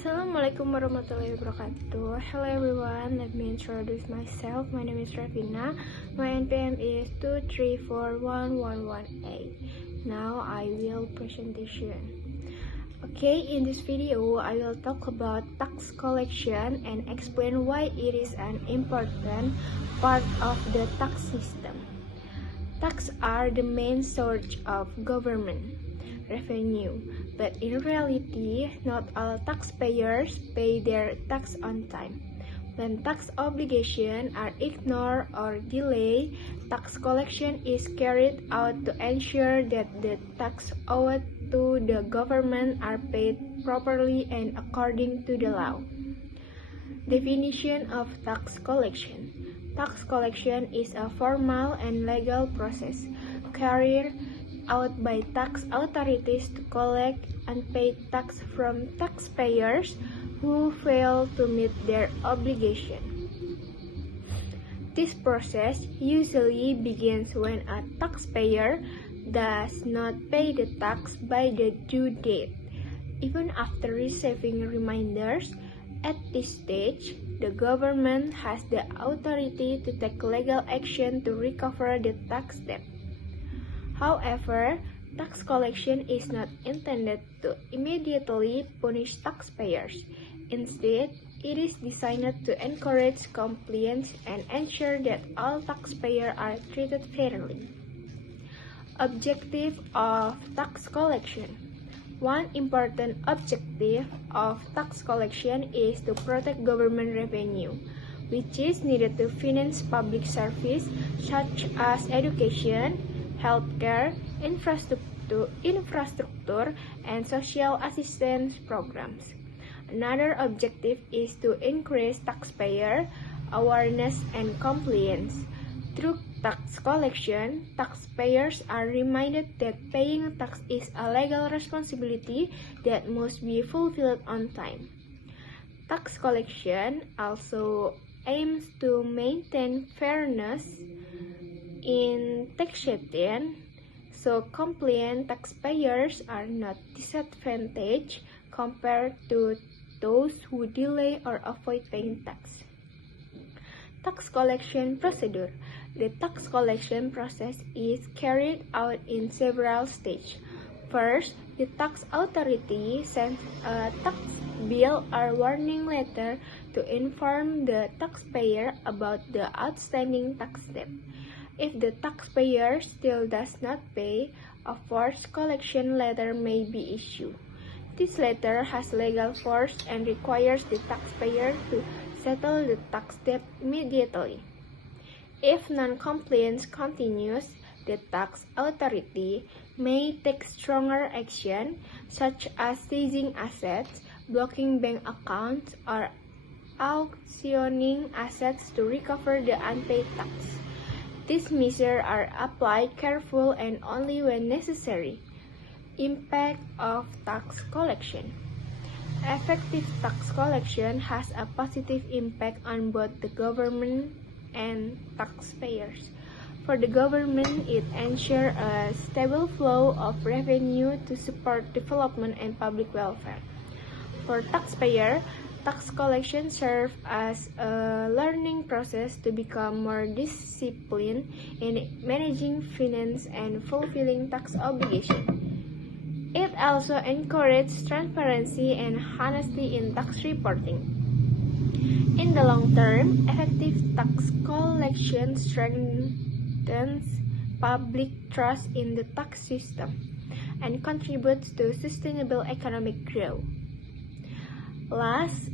Assalamualaikum warahmatullahi wabarakatuh. Hello everyone, let me introduce myself. My name is Ravina. My NPM is 2341118. Now I will presentation. Okay, in this video I will talk about tax collection and explain why it is an important part of the tax system. Tax are the main source of government revenue, but in reality, not all taxpayers pay their tax on time. When tax obligations are ignored or delayed, tax collection is carried out to ensure that the tax owed to the government are paid properly and according to the law. Definition of tax collection. Tax collection is a formal and legal process carried out by tax authorities to collect unpaid tax from taxpayers who fail to meet their obligation. This process usually begins when a taxpayer does not pay the tax by the due date. Even after receiving reminders, at this stage, the government has the authority to take legal action to recover the tax debt. However, tax collection is not intended to immediately punish taxpayers. Instead, it is designed to encourage compliance and ensure that all taxpayers are treated fairly. Objective of tax collection. One important objective of tax collection is to protect government revenue, which is needed to finance public service such as education, healthcare, infrastructure, and social assistance programs. Another objective is to increase taxpayer awareness and compliance. Through tax collection, taxpayers are reminded that paying tax is a legal responsibility that must be fulfilled on time. Tax collection also aims to maintain fairness in taxation, so compliant taxpayers are not disadvantaged compared to those who delay or avoid paying tax. Tax collection procedure. The tax collection process is carried out in several stages. First, the tax authority sends a tax bill or warning letter to inform the taxpayer about the outstanding tax debt. If the taxpayer still does not pay, a forced collection letter may be issued. This letter has legal force and requires the taxpayer to settle the tax debt immediately. If non-compliance continues, the tax authority may take stronger action, such as seizing assets, blocking bank accounts, or auctioning assets to recover the unpaid tax. These measures are applied carefully and only when necessary. Impact of tax collection. Effective tax collection has a positive impact on both the government and taxpayers. For the government, it ensures a stable flow of revenue to support development and public welfare. For taxpayers, tax collection serves as a learning process to become more disciplined in managing finance and fulfilling tax obligations. It also encourages transparency and honesty in tax reporting. In the long term, effective tax collection strengthens public trust in the tax system and contributes to sustainable economic growth. Last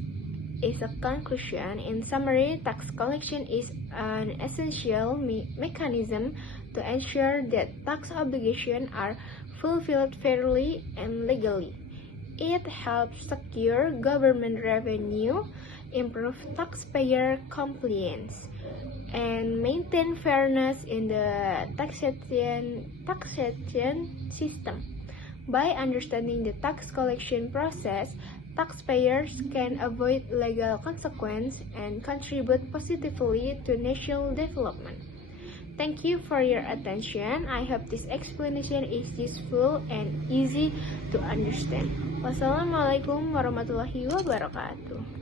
is a conclusion. In summary, tax collection is an essential mechanism to ensure that tax obligations are fulfilled fairly and legally. It helps secure government revenue, improve taxpayer compliance, and maintain fairness in the taxation system. By understanding the tax collection process, taxpayers can avoid legal consequences and contribute positively to national development. Thank you for your attention. I hope this explanation is useful and easy to understand. Wassalamualaikum warahmatullahi wabarakatuh.